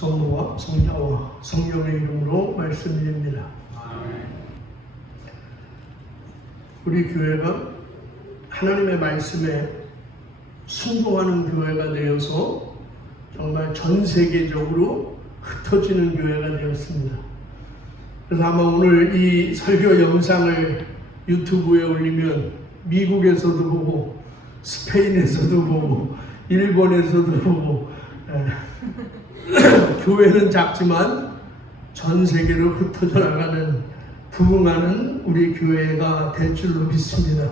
성부와 성자와 성령의 이름으로 말씀드립니다. 우리 교회가 하나님의 말씀에 순종하는 교회가 되어서 정말 전 세계적으로 흩어지는 교회가 되었습니다. 그래서 아마 오늘 이 설교 영상을 유튜브에 올리면 미국에서도 보고 스페인에서도 보고 일본에서도 보고 교회는 작지만 전 세계로 흩어져 나가는 부흥하는 우리 교회가 될 줄로 믿습니다.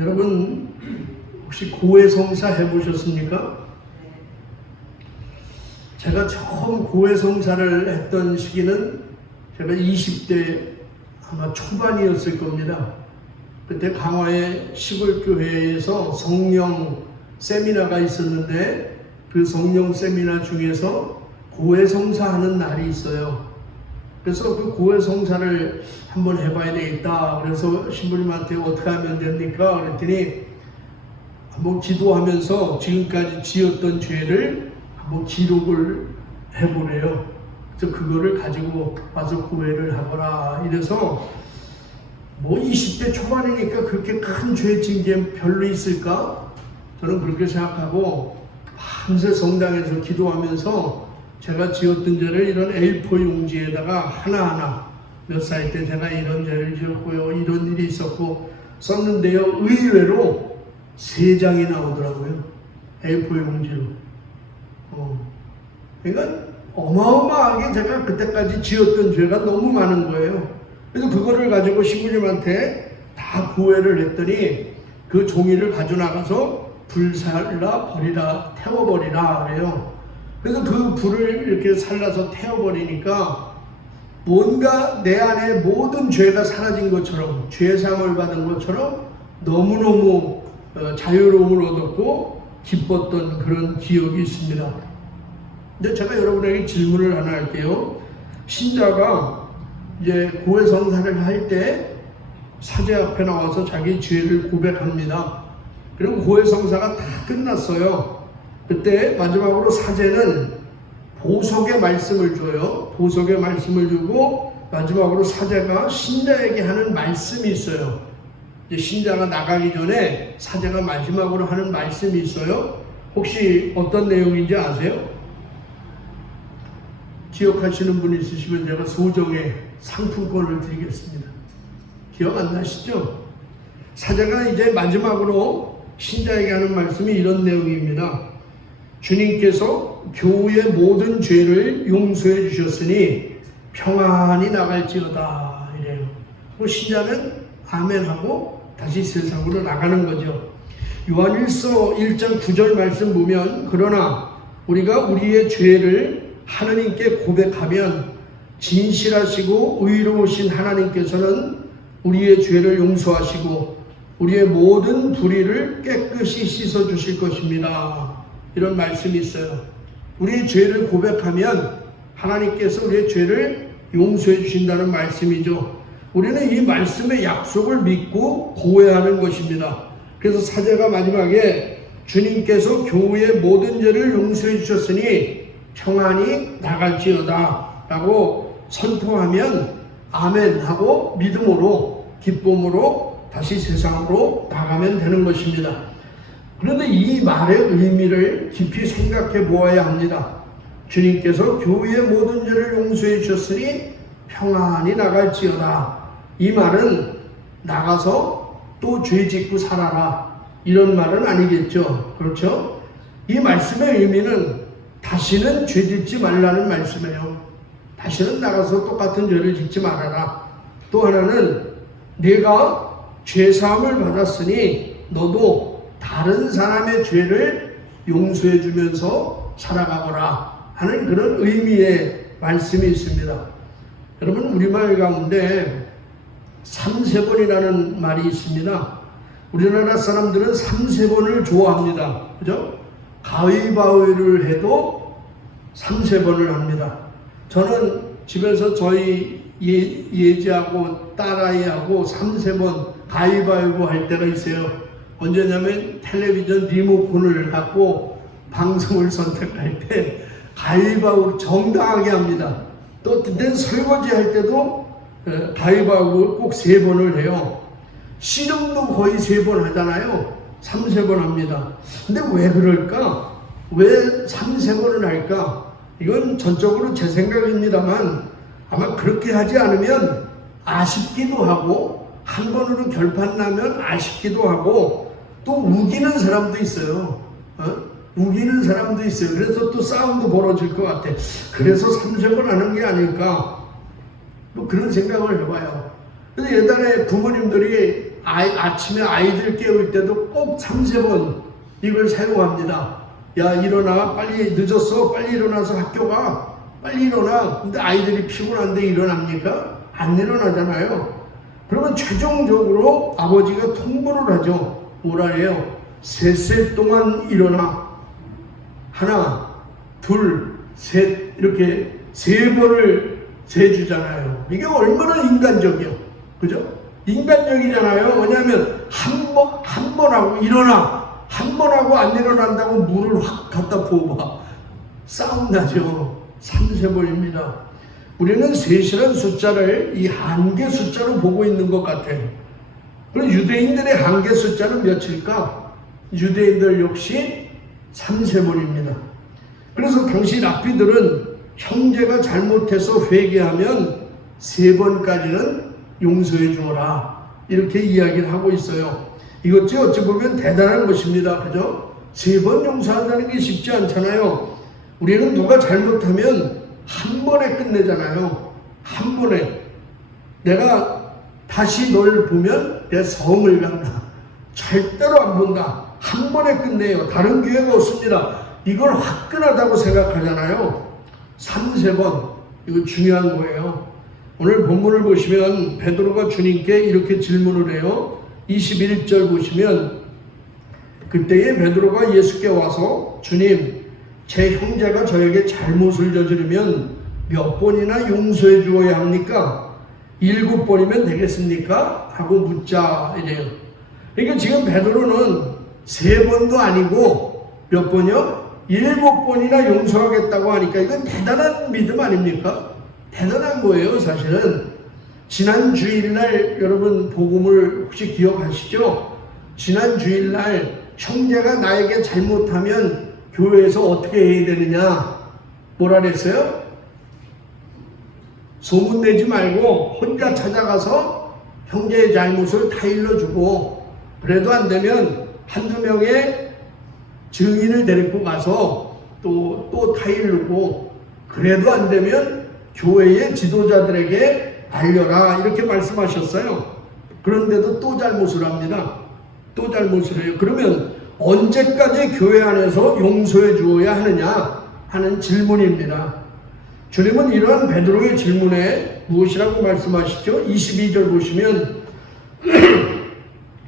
여러분 혹시 고해성사 해보셨습니까? 제가 처음 고해성사를 했던 시기는 제가 20대 아마 초반이었을 겁니다. 그때 강화의 시골교회에서 성령 세미나가 있었는데 그 성령 세미나 중에서 고해성사 하는 날이 있어요. 그래서 그 고해성사를 한번 해봐야 되겠다. 그래서 신부님한테 어떻게 하면 됩니까? 그랬더니 한번 기도하면서 지금까지 지었던 죄를 한번 기록을 해보래요. 그래서 그거를 가지고 와서 고해를 하거라. 이래서 뭐 20대 초반이니까 그렇게 큰 죄 진 게 별로 있을까? 저는 그렇게 생각하고 밤새 성당에서 기도하면서 제가 지었던 죄를 이런 A4 용지에다가 하나하나 몇 살 때 제가 이런 죄를 지었고요, 이런 일이 있었고 썼는데요, 의외로 3장이 나오더라고요. A4 용지로. 그러니까 어마어마하게 제가 그때까지 지었던 죄가 너무 많은 거예요. 그래서 그거를 가지고 신부님한테 다 구애를 했더니 그 종이를 가져나가서 불살라 버리라, 태워버리라 그래요. 그래서 그 불을 이렇게 살라서 태워버리니까 뭔가 내 안에 모든 죄가 사라진 것처럼, 죄사함을 받은 것처럼 너무너무 자유로움을 얻었고 기뻤던 그런 기억이 있습니다. 근데 제가 여러분에게 질문을 하나 할게요. 신자가 이제 고해성사를 할 때 사제 앞에 나와서 자기 죄를 고백합니다. 그리고 고해성사가 다 끝났어요. 그때 마지막으로 사제는 보석의 말씀을 줘요. 보석의 말씀을 주고 마지막으로 사제가 신자에게 하는 말씀이 있어요. 이제 신자가 나가기 전에 사제가 마지막으로 하는 말씀이 있어요. 혹시 어떤 내용인지 아세요? 기억하시는 분 있으시면 제가 소정의 상품권을 드리겠습니다. 기억 안 나시죠? 사제가 이제 마지막으로 신자에게 하는 말씀이 이런 내용입니다. 주님께서 교우의 모든 죄를 용서해 주셨으니 평안히 나갈지어다 이래요. 신자는 아멘하고 다시 세상으로 나가는 거죠. 요한일서 1장 9절 말씀 보면 그러나 우리가 우리의 죄를 하나님께 고백하면 진실하시고 의로우신 하나님께서는 우리의 죄를 용서하시고 우리의 모든 불의를 깨끗이 씻어 주실 것입니다. 이런 말씀이 있어요. 우리의 죄를 고백하면 하나님께서 우리의 죄를 용서해 주신다는 말씀이죠. 우리는 이 말씀의 약속을 믿고 고해하는 것입니다. 그래서 사제가 마지막에 주님께서 교우의 모든 죄를 용서해 주셨으니 평안히 나갈지어다 라고 선포하면 아멘 하고 믿음으로 기쁨으로 다시 세상으로 나가면 되는 것입니다. 그런데 이 말의 의미를 깊이 생각해 보아야 합니다. 주님께서 교우의 모든 죄를 용서해 주셨으니 평안히 나갈지어다. 이 말은 나가서 또 죄 짓고 살아라 이런 말은 아니겠죠. 그렇죠? 이 말씀의 의미는 다시는 죄 짓지 말라는 말씀이에요. 다시는 나가서 똑같은 죄를 짓지 말아라. 또 하나는 내가 죄사함을 받았으니 너도 다른 사람의 죄를 용서해 주면서 살아가거라 하는 그런 의미의 말씀이 있습니다. 여러분 우리말 가운데 3세번이라는 말이 있습니다. 우리나라 사람들은 3세번을 좋아합니다. 그죠? 가위바위를 해도 3세번을 합니다. 저는 집에서 저희 예지하고 딸아이하고 3세번 가위바위보 할 때가 있어요. 언제냐면 텔레비전 리모컨을 갖고 방송을 선택할 때 가위바위보 정당하게 합니다. 또 근데 설거지 할 때도 가위바위보 꼭 3번을 해요. 씨름도 거의 3번 하잖아요. 3, 4번 합니다. 근데 왜 그럴까? 왜 3, 4번을 할까? 이건 전적으로 제 생각입니다만 아마 그렇게 하지 않으면 아쉽기도 하고 한 번으로 결판 나면 아쉽기도 하고 또 우기는 사람도 있어요. 우기는 사람도 있어요. 그래서 또 싸움도 벌어질 것 같아. 그래서 3, 4번 하는 게 아닐까? 뭐 그런 생각을 해봐요. 그래서 예전에 부모님들이 아침에 아이들 깨울 때도 꼭 3, 4번 이걸 사용합니다. 야, 일어나. 빨리 늦었어. 빨리 일어나서 학교 가. 빨리 일어나. 근데 아이들이 피곤한데 일어납니까? 안 일어나잖아요. 그러면 최종적으로 아버지가 통보를 하죠. 뭐라 해요? 셋 동안 일어나. 하나, 둘, 셋 이렇게 3번을 세주잖아요. 이게 얼마나 인간적이요. 그죠? 인간적이잖아요. 왜냐하면 한 번 하고 일어나. 한 번 하고 안 일어난다고 물을 확 갖다 부어봐. 싸움 나죠. 3, 4번입니다. 우리는 3이라는 숫자를 이 한계 숫자로 보고 있는 것 같아요. 그럼 유대인들의 한계 숫자는 몇일까? 유대인들 역시 3, 4번입니다. 그래서 당시 랍비들은 형제가 잘못해서 회개하면 3번까지는 용서해 주어라. 이렇게 이야기를 하고 있어요. 이것이 어찌 보면 대단한 것입니다. 그죠? 3번 용서한다는 게 쉽지 않잖아요. 우리는 누가 잘못하면 한 번에 끝내잖아요. 한 번에. 내가 다시 널 보면 내 성을 간다. 절대로 안 본다. 한 번에 끝내요. 다른 기회가 없습니다. 이걸 화끈하다고 생각하잖아요. 3, 3번. 이거 중요한 거예요. 오늘 본문을 보시면 베드로가 주님께 이렇게 질문을 해요. 21절 보시면 그때에 베드로가 예수께 와서 주님, 제 형제가 저에게 잘못을 저지르면 몇 번이나 용서해 주어야 합니까? 7번이면 되겠습니까? 하고 묻자 이래요. 그러니까 지금 베드로는 3번도 아니고 몇 번이요? 7번이나 용서하겠다고 하니까 이건 대단한 믿음 아닙니까? 대단한 거예요. 사실은 지난 주일날 여러분 복음을 혹시 기억하시죠? 지난 주일날 형제가 나에게 잘못하면 교회에서 어떻게 해야 되느냐 뭐라 그랬어요? 소문내지 말고 혼자 찾아가서 형제의 잘못을 다 일러주고 그래도 안 되면 한두 명의 증인을 데리고 가서 또 다 일르고 그래도 안 되면 교회의 지도자들에게 알려라 이렇게 말씀하셨어요. 그런데도 또 잘못을 합니다. 또 잘못을 해요. 그러면 언제까지 교회 안에서 용서해 주어야 하느냐 하는 질문입니다. 주님은 이러한 베드로의 질문에 무엇이라고 말씀하시죠? 22절 보시면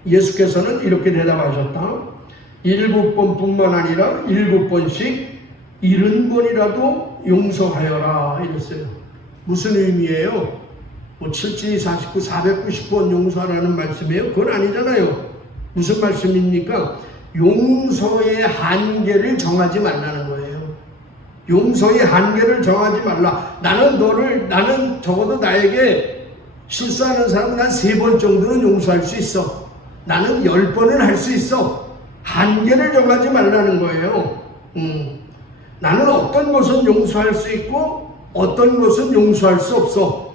예수께서는 이렇게 대답하셨다. 7번뿐만 아니라 7번씩 70번이라도 용서하여라 이랬어요. 무슨 의미예요? 뭐 7, 49, 490번 용서하라는 말씀이에요? 그건 아니잖아요. 무슨 말씀입니까? 용서의 한계를 정하지 말라는 거예요. 용서의 한계를 정하지 말라. 나는 적어도 나에게 실수하는 사람은 난 3번 정도는 용서할 수 있어. 나는 10번은 할 수 있어. 한계를 정하지 말라는 거예요. 나는 어떤 것은 용서할 수 있고 어떤 것은 용서할 수 없어.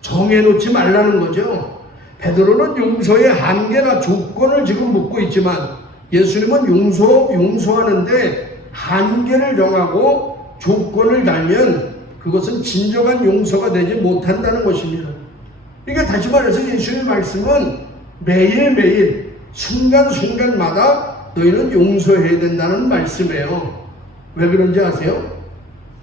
정해놓지 말라는 거죠. 베드로는 용서의 한계나 조건을 지금 묻고 있지만 예수님은 용서하는데 한계를 정하고 조건을 달면 그것은 진정한 용서가 되지 못한다는 것입니다. 그러니까 다시 말해서 예수님의 말씀은 매일매일 순간순간마다 너희는 용서해야 된다는 말씀이에요. 왜 그런지 아세요?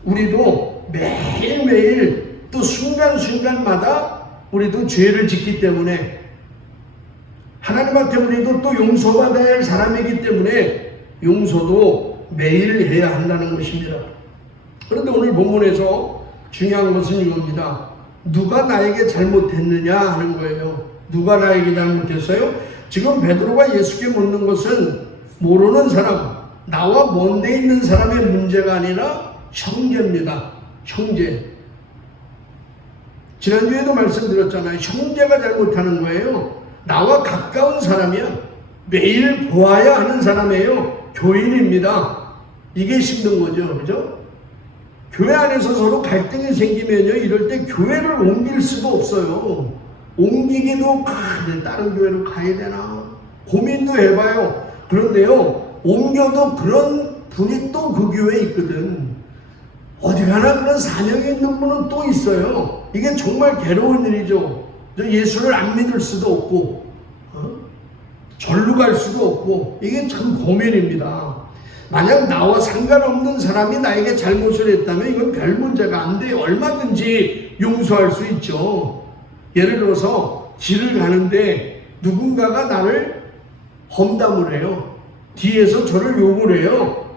우리도 매일매일 또 순간순간마다 우리도 죄를 짓기 때문에 하나님한테 우리도 또 용서받아야 할 사람이기 때문에 용서도 매일 해야 한다는 것입니다. 그런데 오늘 본문에서 중요한 것은 이겁니다. 누가 나에게 잘못했느냐 하는 거예요. 누가 나에게 잘못했어요? 지금 베드로가 예수께 묻는 것은 모르는 사람, 나와 먼데 있는 사람의 문제가 아니라 형제입니다. 형제. 지난주에도 말씀드렸잖아요. 형제가 잘못하는 거예요. 나와 가까운 사람이야. 매일 보아야 하는 사람이에요. 교인입니다. 이게 힘든 거죠. 그죠? 교회 안에서 서로 갈등이 생기면요, 이럴 때 교회를 옮길 수도 없어요. 옮기기도, 다른 교회로 가야 되나? 고민도 해봐요. 그런데요, 옮겨도 그런 분이 또 그 교회에 있거든. 어디 가나 그런 사명이 있는 분은 또 있어요. 이게 정말 괴로운 일이죠. 예수를 안 믿을 수도 없고, 절로 갈 수도 없고, 이게 참 고민입니다. 만약 나와 상관없는 사람이 나에게 잘못을 했다면 이건 별 문제가 안 돼요. 얼마든지 용서할 수 있죠. 예를 들어서 길을 가는데 누군가가 나를 험담을 해요. 뒤에서 저를 욕을 해요.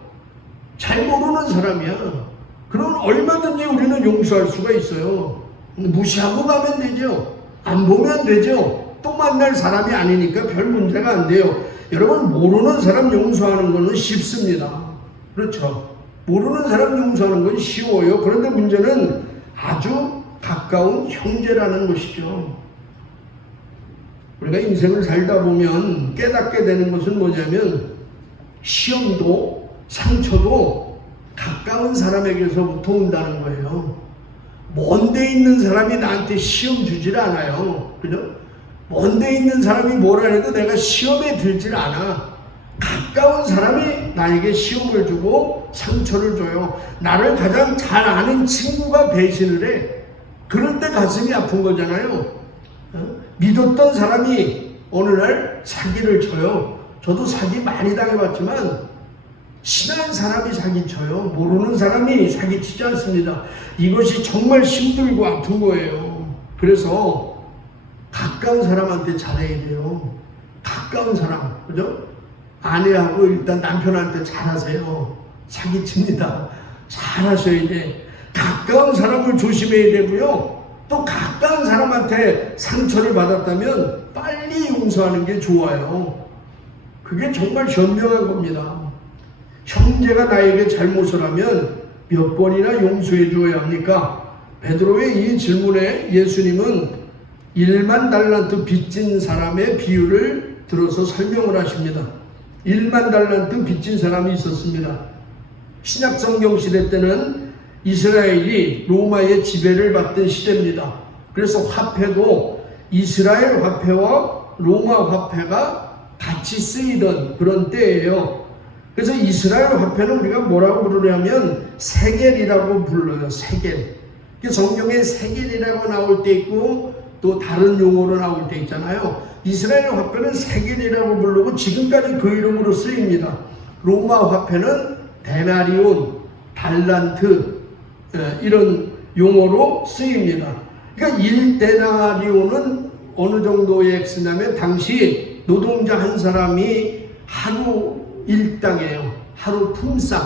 잘 모르는 사람이야. 그럼 얼마든지 우리는 용서할 수가 있어요. 무시하고 가면 되죠. 안 보면 되죠. 또 만날 사람이 아니니까 별 문제가 안 돼요. 여러분, 모르는 사람 용서하는 것은 쉽습니다. 그렇죠? 모르는 사람 용서하는 건 쉬워요. 그런데 문제는 아주 가까운 형제라는 것이죠. 우리가 인생을 살다 보면 깨닫게 되는 것은 뭐냐면, 시험도 상처도 가까운 사람에게서부터 온다는 거예요. 먼데 있는 사람이 나한테 시험 주질 않아요. 그죠? 먼데 있는 사람이 뭐라 해도 내가 시험에 들질 않아. 가까운 사람이 나에게 시험을 주고 상처를 줘요. 나를 가장 잘 아는 친구가 배신을 해. 그럴 때 가슴이 아픈 거잖아요. 믿었던 사람이 어느 날 사기를 쳐요. 저도 사기 많이 당해봤지만 친한 사람이 사기쳐요. 모르는 사람이 사기치지 않습니다. 이것이 정말 힘들고 아픈 거예요. 그래서 가까운 사람한테 잘해야 돼요. 가까운 사람, 그죠? 아내하고 일단 남편한테 잘하세요. 사기칩니다. 잘하셔야 돼. 가까운 사람을 조심해야 되고요. 또 가까운 사람한테 상처를 받았다면 빨리 용서하는 게 좋아요. 그게 정말 현명한 겁니다. 형제가 나에게 잘못을 하면 몇 번이나 용서해 주어야 합니까? 베드로의 이 질문에 예수님은 1만 달란트 빚진 사람의 비유를 들어서 설명을 하십니다. 1만 달란트 빚진 사람이 있었습니다. 신약 성경 시대 때는 이스라엘이 로마의 지배를 받던 시대입니다. 그래서 화폐도 이스라엘 화폐와 로마 화폐가 같이 쓰이던 그런 때예요. 그래서 이스라엘 화폐는 우리가 뭐라고 부르냐면 세겔이라고 불러요. 세겔. 성경에 세겔이라고 나올 때 있고 또 다른 용어로 나올 때 있잖아요. 이스라엘 화폐는 세겔이라고 부르고 지금까지 그 이름으로 쓰입니다. 로마 화폐는 데나리온, 달란트 이런 용어로 쓰입니다. 그러니까 1데나리온은 어느 정도의 액수냐면 당시 노동자 한 사람이 하루 일당이에요. 하루 품삯.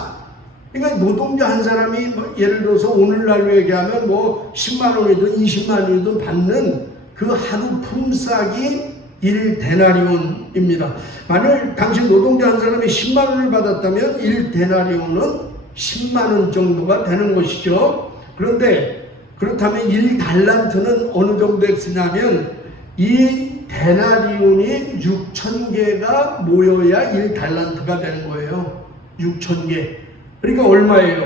그러니까 노동자 한 사람이 예를 들어서 오늘날로 얘기하면 10만 원이든 20만 원이든 받는 그 하루 품삯이 1데나리온입니다. 만일 당시 노동자 한 사람이 10만 원을 받았다면 1데나리온은 10만 원 정도가 되는 것이죠. 그런데 그렇다면 1달란트는 어느 정도에 쓰냐면 이 데나리온이 6,000개가 모여야 1달란트가 되는 거예요. 6,000개. 그러니까 얼마예요?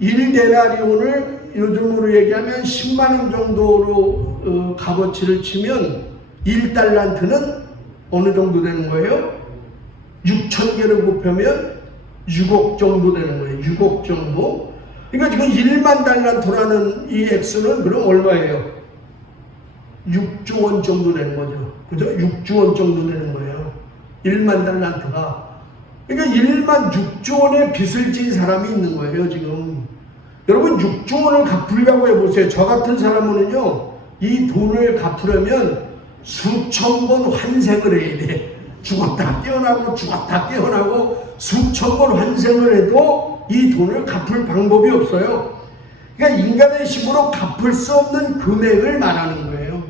1데나리온을 요즘으로 얘기하면 10만 원 정도로 값어치를 치면 1달란트는 어느 정도 되는 거예요? 6,000개를 곱하면 6억 정도 되는 거예요. 6억 정도. 그러니까 지금 1만 달란트라는 이 액수는 그럼 얼마예요? 6조 원 정도 되는 거죠. 그죠? 6조 원 정도 되는 거예요. 1만 달란트가. 그러니까 1만 6조 원의 빚을 진 사람이 있는 거예요, 지금. 여러분, 6조 원을 갚으려고 해보세요. 저 같은 사람은요, 이 돈을 갚으려면 수천 번 환생을 해야 돼. 죽었다 깨어나고 죽었다 깨어나고 수천 번 환생을 해도 이 돈을 갚을 방법이 없어요. 그러니까 인간의 힘으로 갚을 수 없는 금액을 말하는 거예요.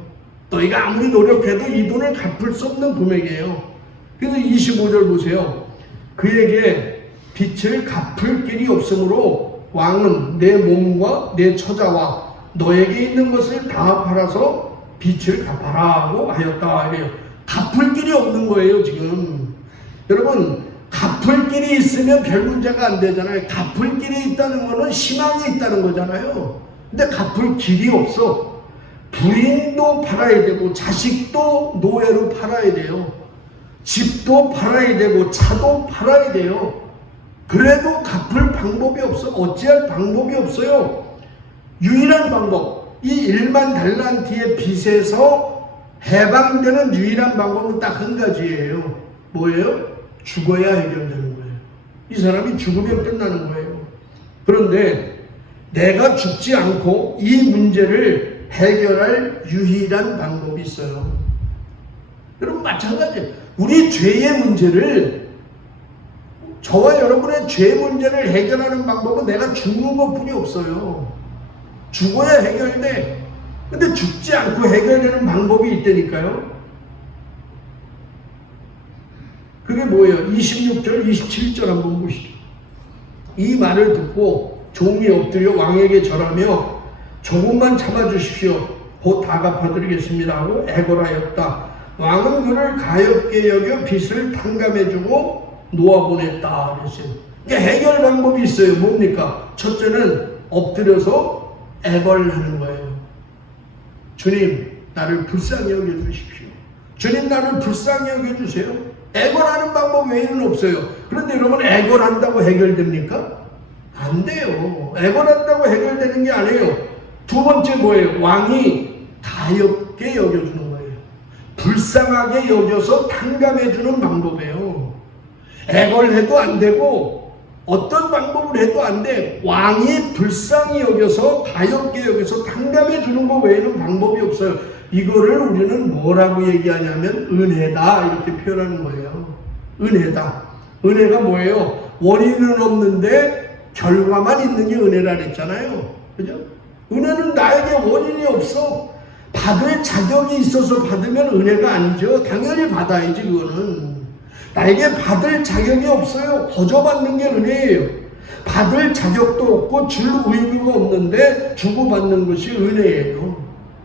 너희가 아무리 노력해도 이 돈을 갚을 수 없는 금액이에요. 그래서 25절 보세요. 그에게 빚을 갚을 길이 없으므로 왕은 내 몸과 내 처자와 너에게 있는 것을 다 팔아서 빚을 갚아라고 하였다. 이래요. 갚을 길이 없는 거예요 지금. 여러분, 갚을 길이 있으면 별 문제가 안 되잖아요. 갚을 길이 있다는 거는 희망이 있다는 거잖아요. 근데 갚을 길이 없어. 부인도 팔아야 되고 자식도 노예로 팔아야 돼요. 집도 팔아야 되고 차도 팔아야 돼요. 그래도 갚을 방법이 없어. 어찌할 방법이 없어요. 유일한 방법, 이 1만 달란트의 빚에서 해방되는 유일한 방법은 딱 한 가지예요. 뭐예요? 죽어야 해결되는 거예요. 이 사람이 죽으면 끝나는 거예요. 그런데 내가 죽지 않고 이 문제를 해결할 유일한 방법이 있어요. 여러분, 마찬가지예요. 우리 죄의 문제를, 저와 여러분의 죄 문제를 해결하는 방법은 내가 죽는 것뿐이 없어요. 죽어야 해결돼. 근데 죽지 않고 해결되는 방법이 있다니까요. 그게 뭐예요? 26절, 27절 한번 보시죠. 이 말을 듣고 종이 엎드려 왕에게 절하며 조금만 참아주십시오. 곧 다 갚아드리겠습니다 하고 애걸하였다. 왕은 그를 가엾게 여겨 빚을 탕감해주고 놓아보냈다 그랬어요. 그러니까 해결 방법이 있어요. 뭡니까? 첫째는 엎드려서 애걸하는 거예요. 주님, 나를 불쌍히 여겨주십시오. 주님, 나를 불쌍히 여겨주세요. 애걸하는 방법 외에는 없어요. 그런데 여러분, 애걸한다고 해결됩니까? 안 돼요. 애걸한다고 해결되는 게 아니에요. 두 번째 뭐예요? 왕이 가엾게 여겨주는 거예요. 불쌍하게 여겨서 탕감해주는 방법이에요. 애걸해도 안 되고 어떤 방법을 해도 안 돼. 왕이 불쌍히 여겨서 가엾게 여겨서 탕감해주는 것 외에는 방법이 없어요. 이거를 우리는 뭐라고 얘기하냐면 은혜다 이렇게 표현하는 거예요. 은혜다. 은혜가 뭐예요? 원인은 없는데 결과만 있는 게 은혜라 그랬잖아요. 그죠? 은혜는 나에게 원인이 없어. 받을 자격이 있어서 받으면 은혜가 아니죠. 당연히 받아야지 그거는. 나에게 받을 자격이 없어요. 거저 받는 게 은혜예요. 받을 자격도 없고 줄 의무가 없는데 주고받는 것이 은혜예요.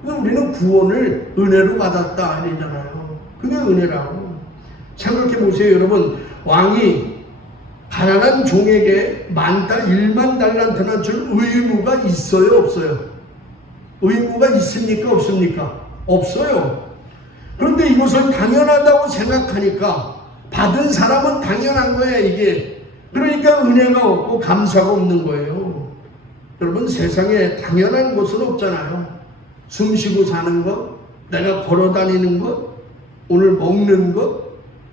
우리는 구원을 은혜로 받았다 아니잖아요. 그게 은혜라고. 생각해 보세요 여러분. 왕이 가난한 종에게 1만 달란트나 줄 의무가 있어요 없어요? 의무가 있습니까 없습니까? 없어요. 그런데 이것을 당연하다고 생각하니까 받은 사람은 당연한 거야 이게. 그러니까 은혜가 없고 감사가 없는 거예요. 여러분, 세상에 당연한 것은 없잖아요. 숨 쉬고 사는 것, 내가 걸어 다니는 것, 오늘 먹는 것,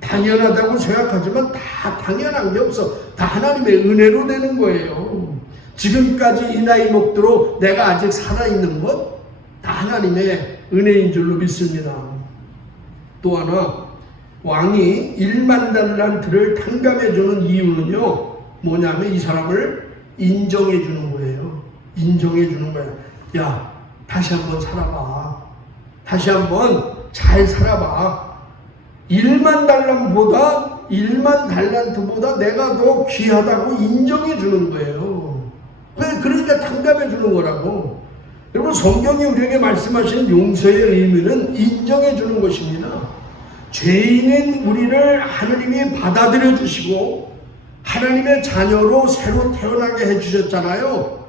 당연하다고 생각하지만 다 당연한 게 없어. 다 하나님의 은혜로 되는 거예요. 지금까지 이 나이 먹도록 내가 아직 살아있는 것, 다 하나님의 은혜인 줄로 믿습니다. 또 하나, 왕이 1만 달란트를 탕감해주는 이유는요, 뭐냐면 이 사람을 인정해주는 거예요. 인정해주는 거예요. 야, 다시 한번 살아봐. 다시 한번 잘 살아봐. 1만 달란트보다 내가 더 귀하다고 인정해 주는 거예요. 그러니까 탕감해 주는 거라고. 여러분, 성경이 우리에게 말씀하시는 용서의 의미는 인정해 주는 것입니다. 죄인인 우리를 하나님이 받아들여 주시고 하나님의 자녀로 새로 태어나게 해 주셨잖아요.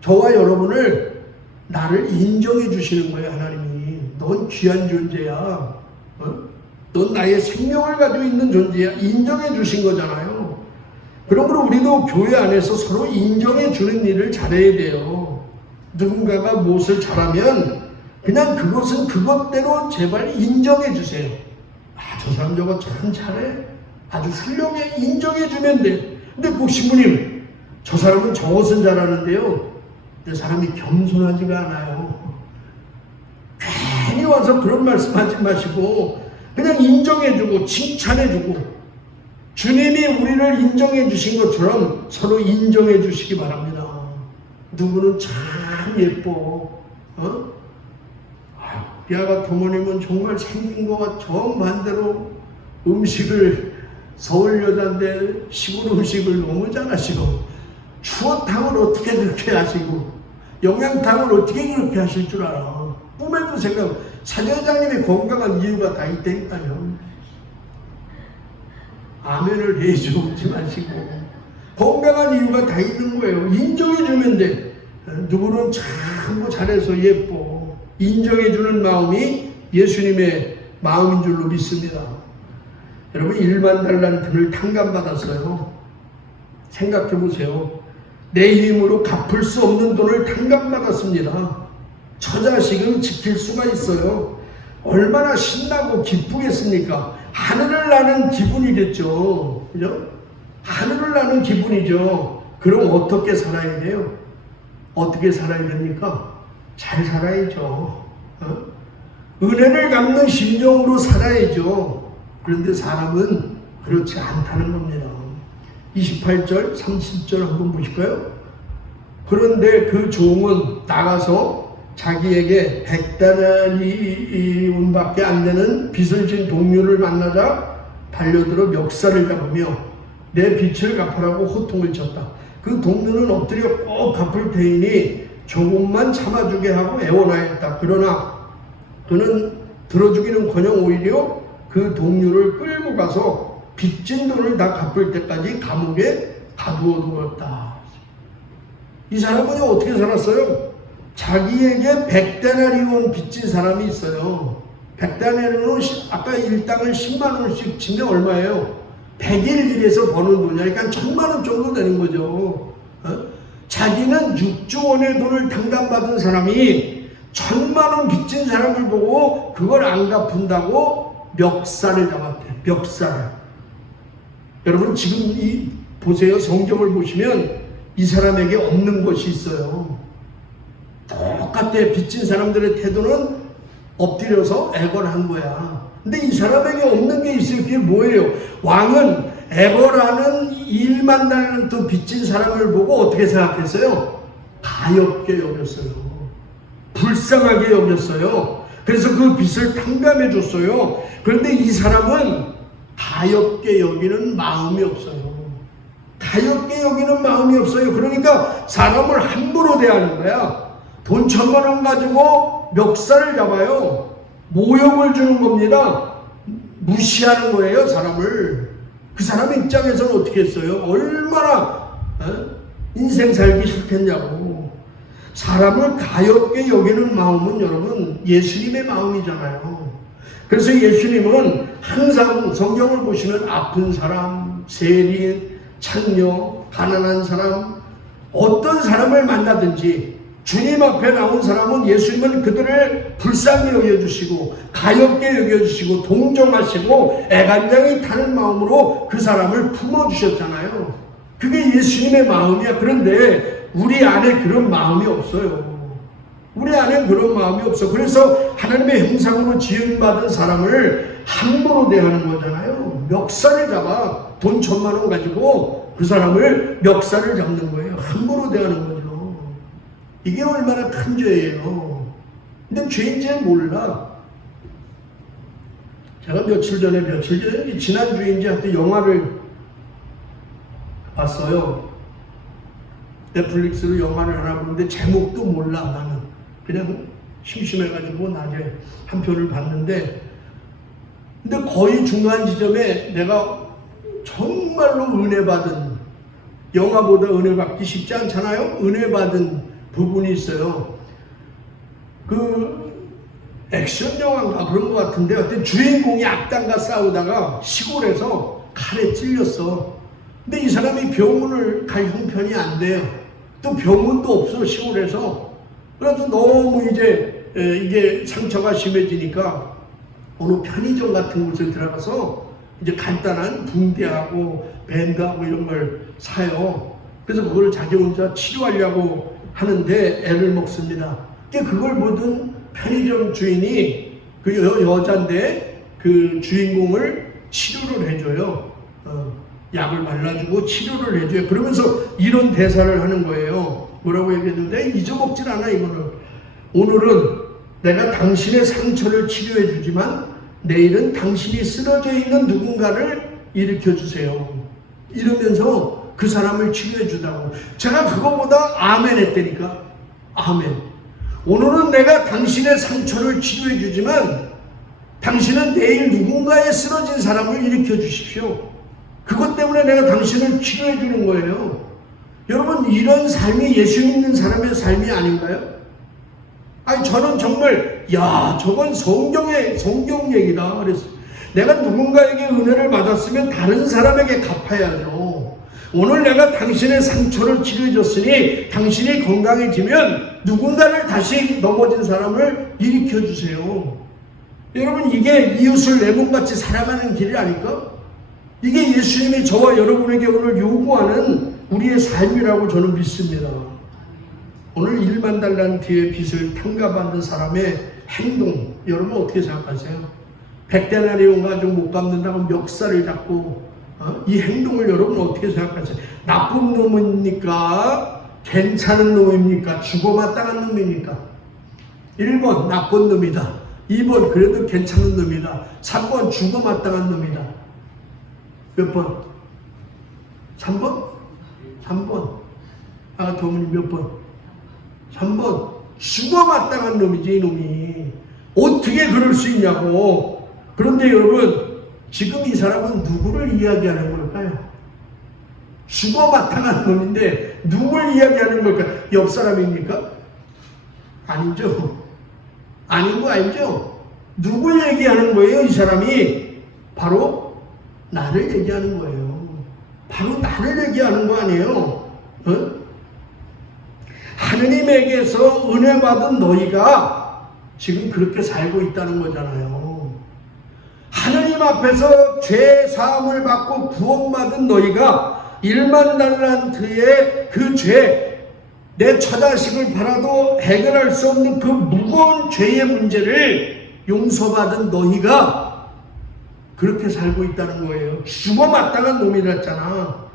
저와 여러분을, 나를 인정해 주시는 거예요. 하나님이. 넌 귀한 존재야. 넌 나의 생명을 가지고 있는 존재야. 인정해 주신 거잖아요. 그러므로 우리도 교회 안에서 서로 인정해 주는 일을 잘해야 돼요. 누군가가 무엇을 잘하면 그냥 그것은 그것대로 제발 인정해 주세요. 아, 저 사람 저거 참 잘해. 아주 훌륭해. 인정해 주면 돼. 근데 꼭 신부님, 저 사람은 저것은 잘하는데요, 그 사람이 겸손하지가 않아요. 괜히 와서 그런 말씀 하지 마시고 그냥 인정해주고 칭찬해주고, 주님이 우리를 인정해 주신 것처럼 서로 인정해 주시기 바랍니다. 누구는 참 예뻐. 비아가 부모님은 정말 생긴 거와 정반대로 음식을 서울 여자인데 시골 음식을 너무 잘하시고 추어탕을 어떻게 그렇게 하시고 영양탕을 어떻게 그렇게 하실 줄 알아. 꿈에도 생각. 사제장님이 건강한 이유가 다 있다니까요. 아멘을 해줘 웃지 마시고 건강한 이유가 다 있는 거예요. 인정해주면 돼. 누구는 참 잘해서 예뻐. 인정해주는 마음이 예수님의 마음인 줄로 믿습니다. 여러분 1만 달란트를 탕감받았어요. 생각해보세요. 내 힘으로 갚을 수 없는 돈을 탕감받았습니다. 처자식은 지킬 수가 있어요. 얼마나 신나고 기쁘겠습니까? 하늘을 나는 기분이겠죠. 그죠? 하늘을 나는 기분이죠. 그럼 어떻게 살아야 돼요? 어떻게 살아야 됩니까? 잘 살아야죠. 은혜를 갚는 심정으로 살아야죠. 그런데 사람은 그렇지 않다는 겁니다. 28절, 30절 한번 보실까요? 그런데 그 종은 나가서 자기에게 100데나리온밖에 안 되는 빚을 진 동료를 만나자 달려들어 멱살을 잡으며 내 빚을 갚으라고 호통을 쳤다. 그 동료는 엎드려 꼭 갚을 테이니 조금만 참아주게 하고 애원하였다. 그러나 그는 들어주기는커녕 오히려 그 동료를 끌고 가서 빚진 돈을 다 갚을 때까지 감옥에 가두어 두었다. 이 사람은 어떻게 살았어요? 자기에게 100데나리온 빚진 사람이 있어요. 100데나리온은 아까 일당을 10만 원씩 치면 얼마예요? 100일 일해서 버는 돈이야. 그러니까 1000만 원 정도 되는 거죠. 자기는 6조 원의 돈을 탕감받은 사람이 1000만 원 빚진 사람을 보고 그걸 안 갚은다고 멱살을 잡았대. 멱살. 여러분 지금 보세요. 성경을 보시면 이 사람에게 없는 것이 있어요. 똑같아. 빚진 사람들의 태도는 엎드려서 애걸한 거야. 근데 이 사람에게 없는 게 있어요. 그게 뭐예요? 왕은 애걸하는 1만 달란트 빚진 사람을 보고 어떻게 생각했어요? 가엾게 여겼어요. 불쌍하게 여겼어요. 그래서 그 빚을 탕감해 줬어요. 그런데 이 사람은 가엾게 여기는 마음이 없어요. 가엾게 여기는 마음이 없어요. 그러니까 사람을 함부로 대하는 거야. 돈 1000만 원 가지고 멱살을 잡아요. 모욕을 주는 겁니다. 무시하는 거예요, 사람을. 그 사람 입장에서는 어떻게 했어요? 얼마나 인생 살기 싫겠냐고. 사람을 가엾게 여기는 마음은 여러분 예수님의 마음이잖아요. 그래서 예수님은 항상 성경을 보시면 아픈 사람, 세리, 창녀, 가난한 사람, 어떤 사람을 만나든지 주님 앞에 나온 사람은 예수님은 그들을 불쌍히 여겨주시고 가엾게 여겨주시고 동정하시고 애간장이 타는 마음으로 그 사람을 품어주셨잖아요. 그게 예수님의 마음이야. 그런데 우리 안에 그런 마음이 없어요. 우리 안에 그런 마음이 없어. 그래서 하나님의 형상으로 지음받은 사람을 함부로 대하는 거잖아요. 멱살을 잡아. 돈 1000만 원 가지고 그 사람을 멱살을 잡는 거예요. 함부로 대하는 거죠. 이게 얼마나 큰 죄예요. 근데 죄인지 몰라. 제가 며칠 전에 지난주인지 하여튼 영화를 봤어요. 넷플릭스로 영화를 하나 보는데 제목도 몰라. 나는 그냥 심심해가지고 낮에 한 편을 봤는데, 근데 거의 중간 지점에 내가 정말로 은혜 받은, 영화보다 은혜 받기 쉽지 않잖아요. 은혜 받은 부분이 있어요. 그 액션 영화인가 그런 것 같은데 어떤 주인공이 악당과 싸우다가 시골에서 칼에 찔렸어. 근데 이 사람이 병원을 갈 형편이 안 돼요. 또 병원도 없어 시골에서. 그래서 너무 이제 이게 상처가 심해지니까 어느 편의점 같은 곳에 들어가서 이제 간단한 붕대하고 밴드하고 이런 걸 사요. 그래서 그걸 자기 혼자 치료하려고 하는데 애를 먹습니다. 그걸 보던 편의점 주인이 그 여자인데 그 주인공을 치료를 해줘요. 약을 발라주고 치료를 해줘요. 그러면서 이런 대사를 하는 거예요. 뭐라고 얘기했는데 잊어먹질 않아 이거는. 오늘은 내가 당신의 상처를 치료해 주지만 내일은 당신이 쓰러져 있는 누군가를 일으켜주세요. 이러면서 그 사람을 치료해주다고. 제가 그거보다 아멘 했다니까. 아멘. 오늘은 내가 당신의 상처를 치료해주지만 당신은 내일 누군가의 쓰러진 사람을 일으켜주십시오. 그것 때문에 내가 당신을 치료해주는 거예요. 여러분, 이런 삶이 예수 믿는 사람의 삶이 아닌가요? 아니, 저는 정말 저건 성경 얘기다 그랬어요. 내가 누군가에게 은혜를 받았으면 다른 사람에게 갚아야죠. 오늘 내가 당신의 상처를 치료해줬으니 당신이 건강해지면 누군가를 다시 넘어진 사람을 일으켜주세요. 여러분, 이게 이웃을 내 몸같이 사랑하는 길이 아닐까? 이게 예수님이 저와 여러분에게 오늘 요구하는 우리의 삶이라고 저는 믿습니다. 오늘 1만 달란트의 빚을 평가받는 사람의 행동, 여러분 어떻게 생각하세요? 100데나리온 가지고 못 갚는다고 멱살을 잡고 이 행동을 여러분 어떻게 생각하세요? 나쁜 놈입니까? 괜찮은 놈입니까? 죽어마땅한 놈입니까? 1번 나쁜 놈이다. 2번 그래도 괜찮은 놈이다. 3번 죽어마땅한 놈이다. 몇 번? 3번? 3번. 아까 어머니 몇 번? 3번. 죽어마땅한 놈이지, 이놈이. 어떻게 그럴 수 있냐고. 그런데 여러분, 지금 이 사람은 누구를 이야기하는 걸까요? 죽어마땅한 놈인데 누굴 이야기하는 걸까요? 옆 사람입니까? 아니죠. 아닌 거 알죠? 누굴 얘기하는 거예요, 이 사람이? 바로 나를 얘기하는 거예요. 바로 나를 얘기하는 거 아니에요? 하느님에게서 은혜 받은 너희가 지금 그렇게 살고 있다는 거잖아요. 하느님 앞에서 죄 사함을 받고 구원받은 너희가 1만 달란트의 그 죄, 내 처자식을 팔아도 해결할 수 없는 그 무거운 죄의 문제를 용서받은 너희가 그렇게 살고 있다는 거예요. 죽어마땅한 놈이랬잖아.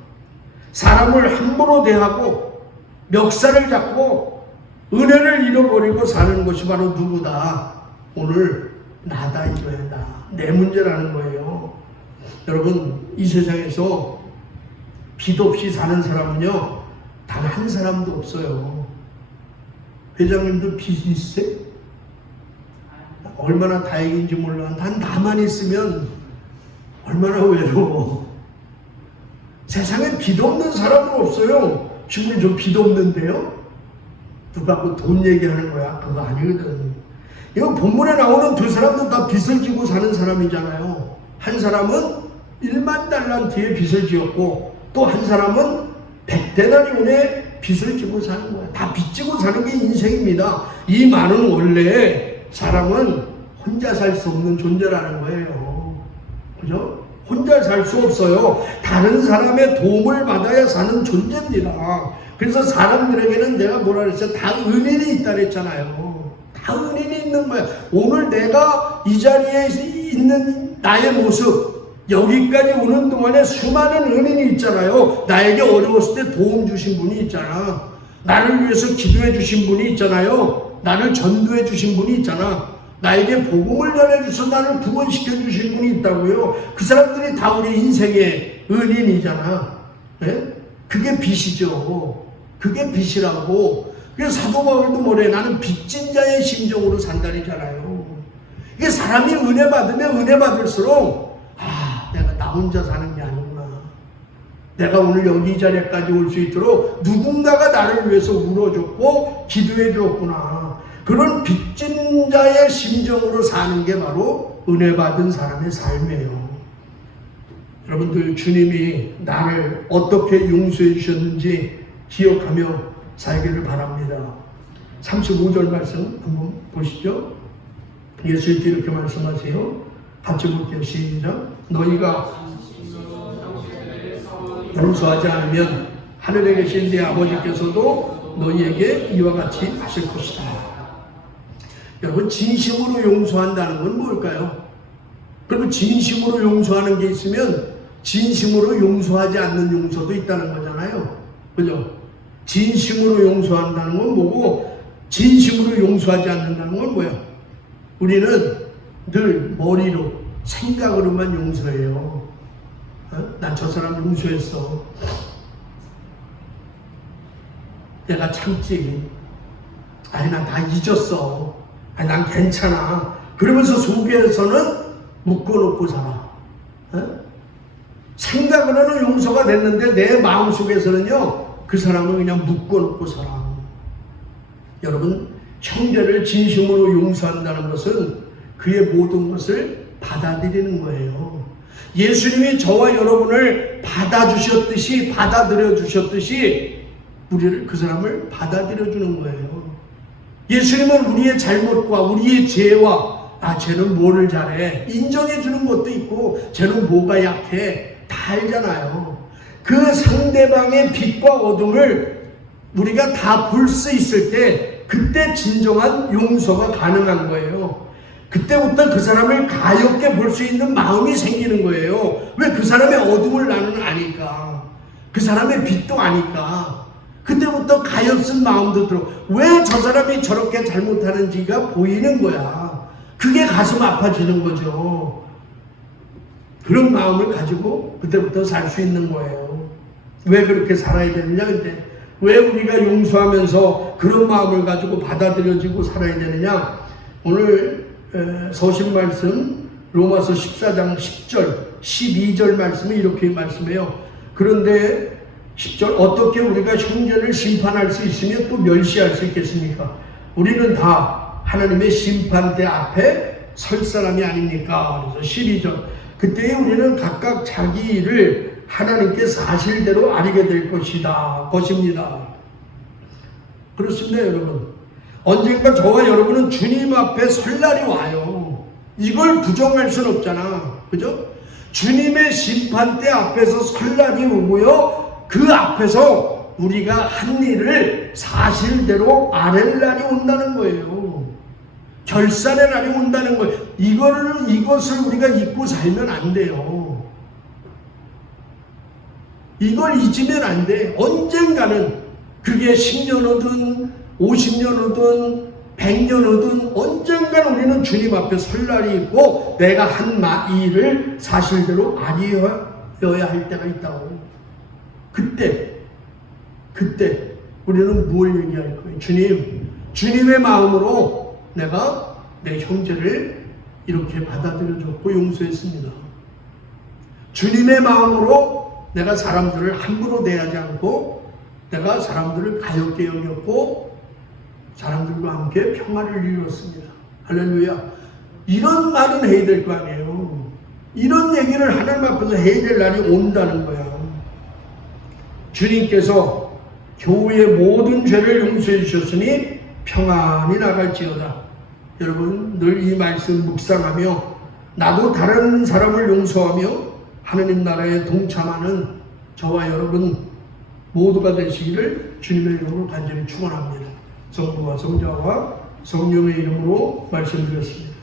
사람을 함부로 대하고 멱살을 잡고 은혜를 잃어버리고 사는 것이 바로 누구다? 오늘 나다, 이거야. 내 문제라는 거예요. 여러분, 이 세상에서 빚 없이 사는 사람은요, 단 한 사람도 없어요. 회장님도 빚이 있어요? 얼마나 다행인지 몰라. 난 나만 있으면 얼마나 외로워. 세상에 빚 없는 사람은 없어요. 지금 저 빚 없는데요? 누가 그 돈 얘기하는 거야? 그거 아니거든. 이거 본문에 나오는 두 사람도 다 빚을 지고 사는 사람이잖아요. 한 사람은 1만 달란트의 빚을 지었고 또 한 사람은 100데나리온의 빚을 지고 사는 거야. 다 빚 지고 사는 게 인생입니다. 이 말은 원래 사람은 혼자 살 수 없는 존재라는 거예요. 그죠? 혼자 살 수 없어요. 다른 사람의 도움을 받아야 사는 존재입니다. 그래서 사람들에게는 내가 뭐라 그랬어요? 다 은인이 있다 그랬잖아요. 다 은인이 있는 거야. 오늘 내가 이 자리에 있는 나의 모습, 여기까지 오는 동안에 수많은 은인이 있잖아요. 나에게 어려웠을 때 도움 주신 분이 있잖아. 나를 위해서 기도해 주신 분이 있잖아요. 나를 전도해 주신 분이 있잖아. 나에게 복음을 전해주셔서 나를 구원시켜 주신 분이 있다고요. 그 사람들이 다 우리 인생의 은인이잖아. 네? 그게 빚이죠. 그게 빚이라고. 그래서 사도 바울도 뭐래? 나는 빚진 자의 심정으로 산다니잖아요. 이게 사람이 은혜 받으면 은혜 받을수록 내가 나 혼자 사는 게 아니구나. 내가 오늘 여기 이 자리까지 올 수 있도록 누군가가 나를 위해서 울어줬고 기도해 주었구나. 그런 빚진 자의 심정으로 사는 게 바로 은혜 받은 사람의 삶이에요. 여러분들, 주님이 나를 어떻게 용서해 주셨는지 기억하며 살기를 바랍니다. 35절 말씀 한번 보시죠. 예수님께 이렇게 말씀하세요. 같이 볼게요. 시작. 너희가 용서하지 않으면 하늘에 계신 네 아버지께서도 너희에게 이와 같이 하실 것이다. 여러분, 진심으로 용서한다는 건 뭘까요? 그리고 진심으로 용서하는 게 있으면 진심으로 용서하지 않는 용서도 있다는 거잖아요. 그죠? 진심으로 용서한다는 건 뭐고 진심으로 용서하지 않는다는 건 뭐야? 우리는 늘 머리로 생각으로만 용서해요. 난 저 사람 용서했어. 내가 참지. 아니 난 다 잊었어. 아니 난 괜찮아. 그러면서 속에서는 묶어놓고 살아. 생각으로는 용서가 됐는데 내 마음속에서는요 그 사람을 그냥 묶어놓고 살아. 여러분, 형제를 진심으로 용서한다는 것은 그의 모든 것을 받아들이는 거예요. 예수님이 저와 여러분을 받아주셨듯이, 받아들여 주셨듯이 우리를, 그 사람을 받아들여 주는 거예요. 예수님은 우리의 잘못과 우리의 죄와 쟤는 뭐를 잘해 인정해 주는 것도 있고 쟤는 뭐가 약해 다 알잖아요. 그 상대방의 빛과 어둠을 우리가 다 볼 수 있을 때 그때 진정한 용서가 가능한 거예요. 그때부터 그 사람을 가엾게 볼 수 있는 마음이 생기는 거예요. 왜? 그 사람의 어둠을 나는 아니까. 그 사람의 빛도 아니까. 그때부터 가엾은 마음도 들어. 왜 저 사람이 저렇게 잘못하는지가 보이는 거야. 그게 가슴 아파지는 거죠. 그런 마음을 가지고 그때부터 살 수 있는 거예요. 왜 그렇게 살아야 되느냐? 근데 왜 우리가 용서하면서 그런 마음을 가지고 받아들여지고 살아야 되느냐? 오늘 서신 말씀 로마서 14장 10절 12절 말씀이 이렇게 말씀해요. 그런데 10절, 어떻게 우리가 형제를 심판할 수 있으며 또 멸시할 수 있겠습니까? 우리는 다 하나님의 심판대 앞에 설 사람이 아닙니까? 그래서 12절, 그때에 우리는 각각 자기 일을 하나님께 사실대로 알게 될 것입니다. 그렇습니다, 여러분. 언젠가 저와 여러분은 주님 앞에 설 날이 와요. 이걸 부정할 수는 없잖아. 그죠? 주님의 심판대 앞에서 설 날이 오고요. 그 앞에서 우리가 한 일을 사실대로 아랠 날이 온다는 거예요. 결산의 날이 온다는 거예요. 이것을 우리가 잊고 살면 안 돼요. 이걸 잊으면 안 돼. 언젠가는 그게 10년 후든 50년 후든 100년 후든 언젠가는 우리는 주님 앞에 설 날이 있고 내가 한 일을 사실대로 아뢰어야 할 때가 있다고. 그때 우리는 뭘 얘기할 거예요? 주님의 마음으로 내가 내 형제를 이렇게 받아들여줬고 용서했습니다. 주님의 마음으로 내가 사람들을 함부로 대하지 않고 내가 사람들을 가볍게 여겼고 사람들과 함께 평화를 이루었습니다. 할렐루야. 이런 말은 해야 될 거 아니에요. 이런 얘기를 하나님 앞에서 해야 될 날이 온다는 거야. 주님께서 교회의 모든 죄를 용서해 주셨으니 평안히 나갈지어다. 여러분, 늘 이 말씀 묵상하며 나도 다른 사람을 용서하며 하느님 나라에 동참하는 저와 여러분 모두가 되시기를 주님의 이름으로 간절히 축원합니다. 성부와 성자와 성령의 이름으로 말씀드렸습니다.